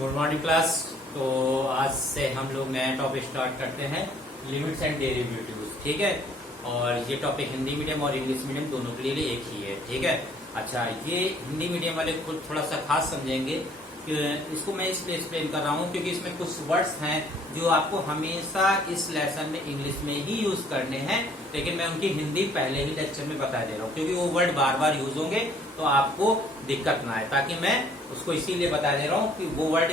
Good morning class. तो आज से हम लोग नया टॉपिक स्टार्ट करते हैं, लिमिट्स एंड डेरिवेटिव्स। ठीक है, और ये टॉपिक हिंदी मीडियम और इंग्लिश मीडियम दोनों के लिए एक ही है। ठीक है, अच्छा, ये हिंदी मीडियम वाले खुद थोड़ा सा खास समझेंगे कि इसको मैं इसलिए एक्सप्लेन कर रहा हूँ क्योंकि इसमें कुछ वर्ड्स हैं जो आपको हमेशा इस लेसन में इंग्लिश में ही यूज करने हैं, लेकिन मैं उनकी हिंदी पहले ही लेक्चर में बता दे रहा हूँ क्योंकि वो वर्ड बार बार यूज होंगे तो आपको दिक्कत ना आए, ताकि मैं उसको इसीलिए बता दे रहा हूँ कि वो वर्ड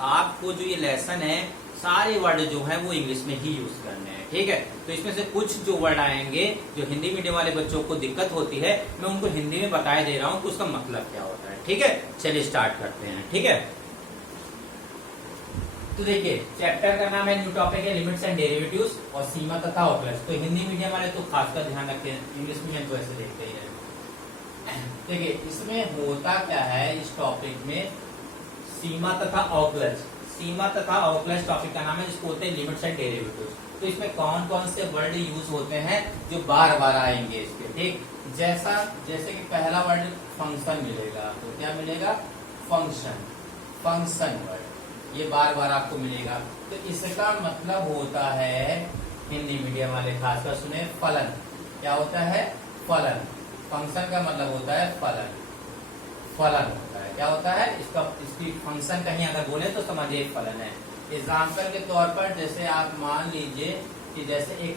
आपको जो ये लेसन है सारे वर्ड जो है वो इंग्लिश में ही यूज करने हैं। ठीक है, तो इसमें से कुछ जो वर्ड आएंगे जो हिंदी मीडियम वाले बच्चों को दिक्कत होती है, मैं उनको हिंदी में बताए दे रहा हूँ कि उसका मतलब क्या होता है। ठीक है, चलिए स्टार्ट करते हैं। ठीक है, तो देखिए चैप्टर का नाम है, न्यू टॉपिक है लिमिट्स एंड डेरिवेटिव्स और सीमा तथा अवकलज। तो हिंदी मीडियम वाले तो खासकर ध्यान रखते हैं, इंग्लिश मीडियम तो ऐसे देखते ही है। देखिए इसमें होता क्या है, इस टॉपिक में सीमा तथा अवकलज, सीमा तथा अवकलज टॉपिक का नाम है, जिसको बोलते हैं लिमिट्स एंड डेरिवेटिव्स। तो इसमें कौन कौन से वर्ड यूज होते हैं जो बार बार आएंगे इसके। ठीक, जैसे कि पहला वर्ड फंक्शन मिलेगा, तो क्या मिलेगा, फंक्शन, फंक्शन वर्ड, ये बार बार आपको मिलेगा। तो इसका मतलब होता है, हिंदी मीडियम वाले खासकर सुने, फलन। क्या होता है, फलन। फंक्शन का मतलब होता है फलन, फलन होता है। क्या होता है, इसकी फंक्शन कहीं अगर बोले तो समझिए फलन है। एग्जाम्पल के तौर पर जैसे आप मान लीजिए कि जैसे एक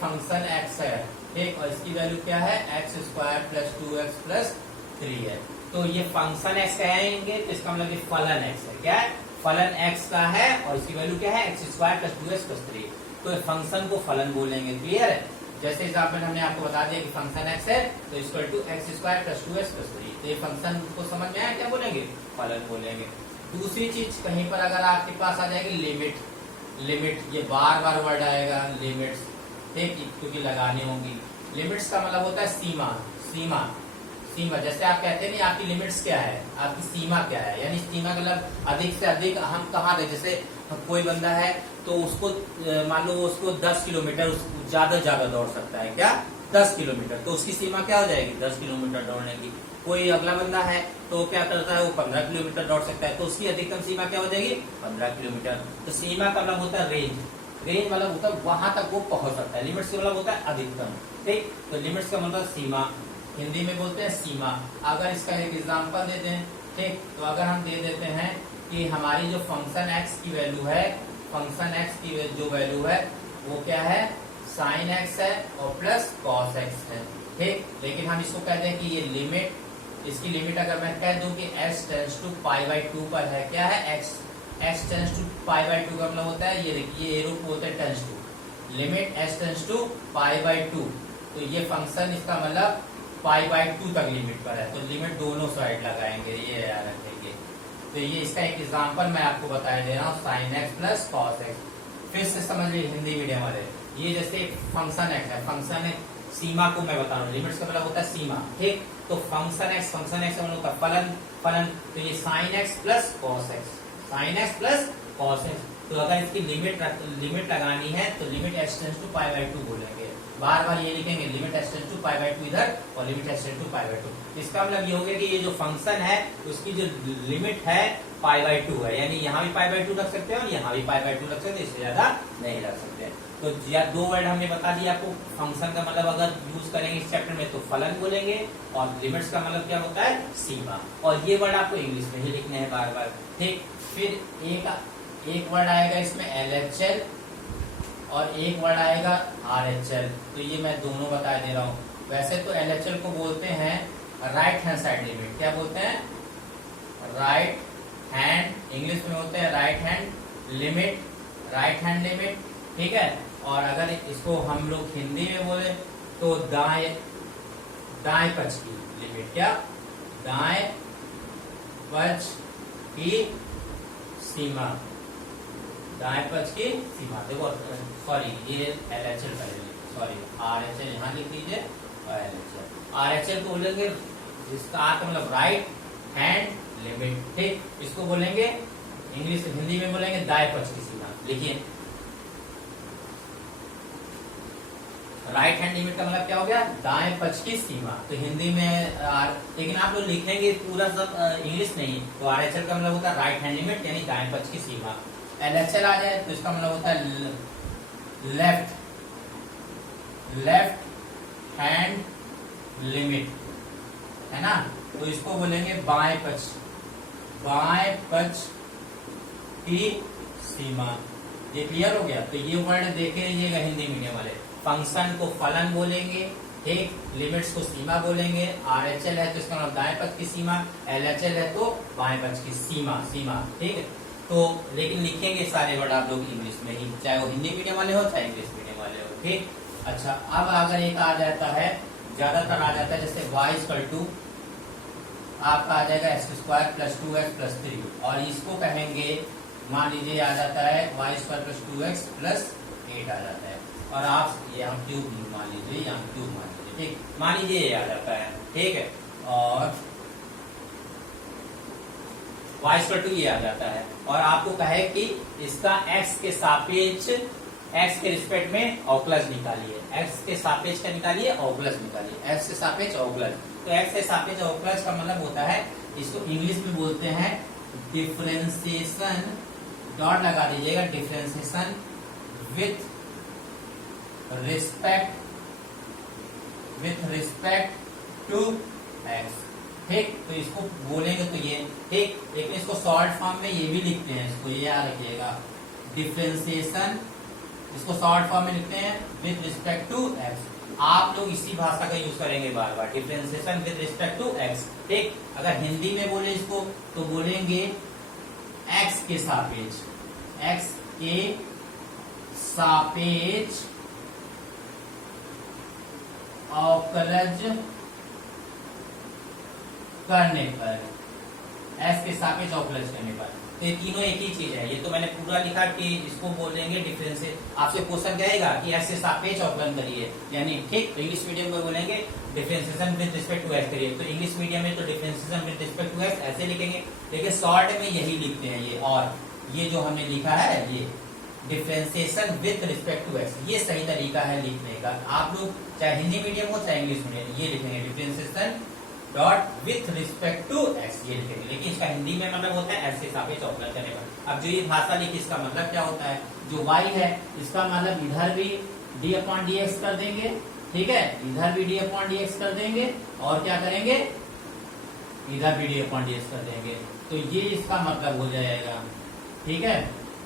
फंक्शन x है, ठीक, और इसकी वैल्यू क्या है, x square plus 2x plus 3 है। तो ये फंक्शन x कहेंगे तो इसका मतलब फलन x है। क्या है, फलन x का है और इसकी वैल्यू क्या है, x square plus 2x plus 3। तो फंक्शन को फलन बोलेंगे। क्लियर है, जैसे एग्जाम्पल हमने आपको बता दिया कि फंक्शन x है तो equal to x square plus 2x plus 3। तो ये फंक्शन को समझ में आया, क्या बोलेंगे, फलन बोलेंगे। दूसरी चीज कहीं पर अगर आपके पास आ जाएगी लिमिट, लिमिट, ये बार बार वर्ड आएगा लिमिट्स, ठीक, क्योंकि लगानी होंगी। लिमिट्स का मतलब होता है सीमा, सीमा, सीमा। जैसे आप कहते हैं नहीं आपकी लिमिट्स क्या है, आपकी सीमा क्या है, यानी सीमा का मतलब अधिक से अधिक हम कहाँ गए। जैसे कोई बंदा है तो उसको मान लो उसको 10 किलोमीटर ज्यादा दौड़ सकता है, क्या, 10 किलोमीटर, तो उसकी सीमा क्या हो जाएगी, 10 किलोमीटर दौड़ने की। कोई अगला बंदा है तो क्या करता है, वो 15 किलोमीटर दौड़ सकता है, तो उसकी अधिकतम सीमा क्या हो जाएगी, 15 किलोमीटर। तो सीमा का मतलब होता है रेंज, रेंज मतलब होता है वहां तक वो पहुंच सकता है। लिमिट्स का मतलब होता है अधिकतम। ठीक, तो लिमिट्स का मतलब सीमा, हिंदी में बोलते हैं सीमा। अगर इसका एक एग्जाम्पल दे दें, ठीक, तो अगर हम दे देते हैं कि हमारी जो फंक्शन x की वैल्यू है, फंक्शन x की जो वैल्यू है वो क्या है, साइन x है और प्लस कॉस x है। ठीक, लेकिन हम इसको कहते हैं कि ये लिमिट, इसकी लिमिट अगर मैं कह दूं कि x tends to pi by 2 पर है, क्या है, x tends to pi by 2 का मतलब होता है, ये देखिए एरो को बोलते हैं tends to, limit x tends to pi by 2। तो ये फंक्शन इसका मतलब पाई बाई 2 तक लिमिट पर है, तो लिमिट दोनों साइड लगाएंगे, ये याद रखेंगे। तो ये इसका एक एग्जांपल मैं आपको बताया दे रहा हूँ, sine x plus cos x। फिर से समझ लीजिए हिंदी मीडियम वाले, ये जैसे फंक्शन x है, फंक्शन सीमा को मैं बता रहा हूँ, लिमिट्स का मतलब होता है सीमा। ठीक, तो फंक्शन x मतलब होता है फलन, फलन, तो ये sine x plus cos x, sine x plus cos x। तो अगर इसकी लिमिट लगानी है तो limit x tends to pi by 2 बोलेंगे, बार बार ये लिखेंगे, limit x tends to pi by 2 इधर और limit x tends to pi by 2। इसका मतलब ये हो गया कि ये जो फंक्शन है उसकी जो लिमिट है पाई बाई 2 है, यानी यहाँ भी पाई बाई 2 रख सकते हैं और यहाँ भी पाई बाई 2 रख सकते हैं, इससे ज्यादा नहीं रख सकते। तो या दो वर्ड हमने बता दिया आपको, फंक्शन का मतलब अगर यूज करेंगे इस चैप्टर में तो फलन बोलेंगे, और लिमिट्स का मतलब क्या होता है, सीमा। और ये वर्ड आपको इंग्लिश में ही लिखने हैं बार बार। ठीक, फिर एक वर्ड आएगा इसमें LHL और एक वर्ड आएगा RHL। तो ये मैं दोनों बता दे रहा हूँ। वैसे तो LHL को बोलते हैं राइट हैंड साइड लिमिट, क्या बोलते हैं, राइट हैंड, इंग्लिश में होते हैं right hand limit, right hand limit. ठीक है, और अगर इसको हम लोग हिंदी में बोले तो दाएं पक्ष की लिमिट, क्या, दाएं पक्ष की सीमा, दाएं पक्ष की सीमा। देखो सॉरी, ये LHL पहले, सॉरी RHL यहाँ लिख दीजिए और RHL को बोलेंगे जिसका अर्थ मतलब राइट हैंड लिमिट। ठीक, इसको बोलेंगे इंग्लिश, हिंदी में बोलेंगे दाएं पक्ष की सीमा। लिखिए राइट हैंड लिमिट का मतलब क्या हो गया, दाएं पक्ष की सीमा। तो हिंदी में लेकिन आप लोग लिखेंगे पूरा सब इंग्लिश नहीं, तो RHL का मतलब होता है राइट हैंड लिमिट यानी दाएं पक्ष की सीमा। LHL आ जाए तो इसका मतलब होता है लेफ्ट हैंड लिमिट, है ना। तो इसको बोलेंगे बाएं पक्ष की सीमा। ये क्लियर हो गया। तो ये वर्ड देखे रहिएगा हिंदी मीडियम वाले। फंक्शन को फलन बोलेंगे, ठीक, लिमिट्स को सीमा बोलेंगे। RHL है तो इसका मतलब दाएं पक्ष की सीमा, LHL है तो बाएं पक्ष की सीमा, ठीक है। तो लेकिन लिखेंगे सारे वर्ड आप लोग इंग्लिश में ही, चाहे वो हिंदी मीडियम वाले हो चाहे इंग्लिश मीडियम वाले हो, ठीक। अच्छा, अब अगर एक आ जाता है, ज्यादातर आ जाता है, जैसे y इक्वल टू आपका आ जाएगा x² + 2x + 3, और इसको कहेंगे, मान लीजिए आ जाता है y² + 2x + 8 आ जाता है, और आप यहाँ क्यूब मान लीजिए, ठीक, मान लीजिए ये आ जाता है, ठीक है, और y² ये आ जाता है, और आपको कहे कि इसका x के सापेक्ष, x के रिस्पेक्ट में अवकलज निकालिए, x के सापेक्ष का निकालिए, अवकलज निकालिए, x के सापेक्ष अवकलज। तो x के सापेक्ष अवकलज का मतलब होता है, इसको इंग्लिश में बोलते हैं डिफरेंशिएशन, डॉट लगा दीजिएगा, differentiation with respect to x, ठीक। तो इसको बोलेंगे तो ये, ठीक, लेकिन इसको शॉर्ट फॉर्म में ये भी लिखते हैं, इसको ये याद रखिएगा, डिफरेंशिएशन, इसको शॉर्ट फॉर्म में लिखते हैं विथ रिस्पेक्ट टू x। आप लोग इसी भाषा का यूज करेंगे बार बार, differentiation with respect to x, ठीक। अगर हिंदी में बोले इसको तो बोलेंगे x के सापेक्ष अवकलज करने पर, x के सापेक्ष अवकलज करने पर। तो ये तीनों एक ही चीज है। ये तो मैंने पूरा लिखा कि इसको बोलेंगे डिफरेंशिएट। आपसे क्वेश्चन क्या आएगा कि x के सापेक्ष अवकलन करिए, यानी ठीक, तो इंग्लिश मीडियम में बोलेंगे differentiation with respect to x करिए, तो इंग्लिश मीडियम में तो differentiation with respect to x ऐसे लिखेंगे, लेकिन शॉर्ट में यही लिखते हैं ये, और ये जो हमने लिखा है ये differentiation with respect to x, ये सही तरीका है लिखने का। आप लोग चाहे हिंदी मीडियम हो चाहे इंग्लिश मीडियम, ये लिखेंगे differentiation dot with respect to x, ये लिखेंगे, लेकिन इसका हिंदी में मतलब होता है x के सापेक्ष अवकलन करने पर। अब जो ये भाषा लिखी, इसका मतलब क्या होता है, जो y है इसका मतलब इधर भी d/dx कर देंगे, ठीक है, इधर भी d/dx कर देंगे, और क्या करेंगे, इधर भी d/dx कर देंगे, तो ये इसका मतलब हो जाएगा, ठीक है।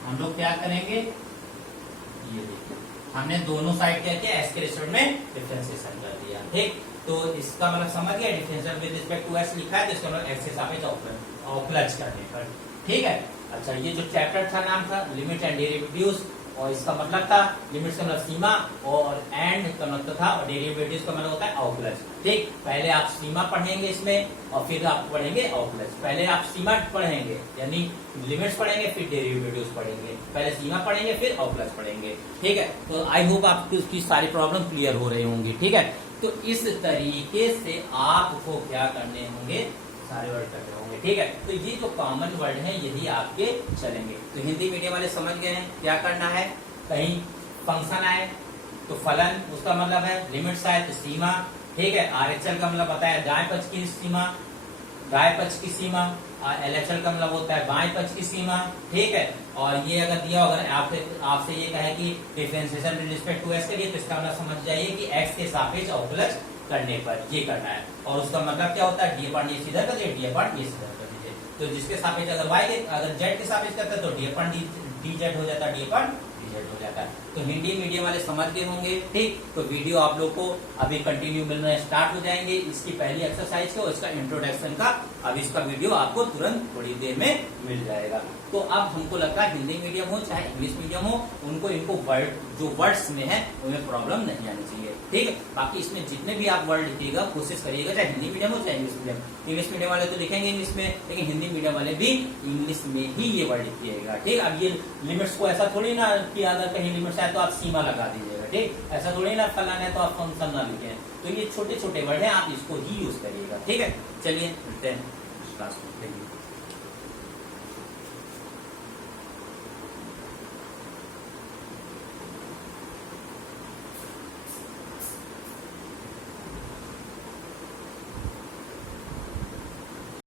हम लोग क्या करेंगे, ये देखिए, हमने दोनों साइड क्या किया, x के रिस्पेक्ट में डिफरेंशिएशन कर दिया, ठीक। तो इसका मतलब समझ गया, differentiation with respect to x लिखा है तो इसका मतलब x के सापेक्ष अवकलज करने पर, ठीक है। अच्छा, ये जो चैप्टर था नाम था लिमिट एंड डेरिवेटिव्स, और इसका मतलब था लिमिट्स का मतलब सीमा, और एंड का मतलब था, और डेरिवेटिव्स का मतलब होता है अवकलज, ठीक। पहले आप सीमा पढ़ेंगे इसमें, और फिर आप पढ़ेंगे अवकलज। पहले आप सीमा पढ़ेंगे यानी लिमिट्स पढ़ेंगे, फिर डेरिवेटिव्स पढ़ेंगे, पहले सीमा पढ़ेंगे फिर अवकलज पढ़ेंगे, ठीक है। तो आई होप आपकी उसकी सारी प्रॉब्लम क्लियर हो रही होंगी, ठीक है। तो इस तरीके से आपको क्या करने होंगे, सारे वर्ड करने होंगे, ठीक है। तो ये जो कॉमन वर्ड है यही आपके चलेंगे। तो हिंदी मीडियम वाले समझ गए हैं क्या करना है, कहीं फंक्शन आए तो फलन, उसका मतलब है लिमिट्स आए तो सीमा, ठीक है। RHL का मतलब बताया दाएं पक्ष की सीमा, दाएं पक्ष की सीमा, और LHL का मतलब होता है बाएं पक्ष की सीमा, ठीक है। और ये अगर दिया, अगर आपसे ये कहे कि differentiation with respect to x करिए, तो इसका मतलब समझ जाइए कि x के सापेक्ष अवकलज करने पर ये करना है, और उसका मतलब क्या होता है, d/dx इधर कर दीजिए, d/dx इधर कर दीजिए। तो जिसके सापेक्ष अगर y के, अगर z के सापेक्ष करता है तो d/dz हो जाता है, d/dz हो जाता है। तो हिंदी मीडियम वाले समझ गए होंगे, ठीक। तो वीडियो आप लोग को अभी कंटिन्यू मिलना स्टार्ट हो जाएंगे, इसकी पहली एक्सरसाइज का, इसका इंट्रोडक्शन का, अब इसका वीडियो आपको तुरंत थोड़ी देर में मिल जाएगा। तो अब हमको लगता है हिंदी मीडियम हो चाहे इंग्लिश मीडियम हो, इनको वर्ड जो वर्ड्स में है उनमें प्रॉब्लम नहीं आनी चाहिए, ठीक है। बाकी इसमें जितने भी आप वर्ड लिखिएगा कोशिश करिएगा, चाहे हिंदी मीडियम हो चाहे इंग्लिश मीडियम। इंग्लिश मीडियम वाले तो लिखेंगे इंग्लिश में, लेकिन हिंदी मीडियम वाले भी इंग्लिश में ही ये वर्ड लिखिएगा, ठीक। अब ये लिमिट्स को ऐसा थोड़ी ना कि अगर कहीं लिमिट्स आए तो आप सीमा लगा दीजिएगा, ठीक। ऐसा थोड़ी ना फलाना है तो आप फंक्शन ना लिखें, तो ये छोटे छोटे वर्ड है, आप इसको ही यूज करिएगा, ठीक है। चलिए मिलते हैं क्लास में।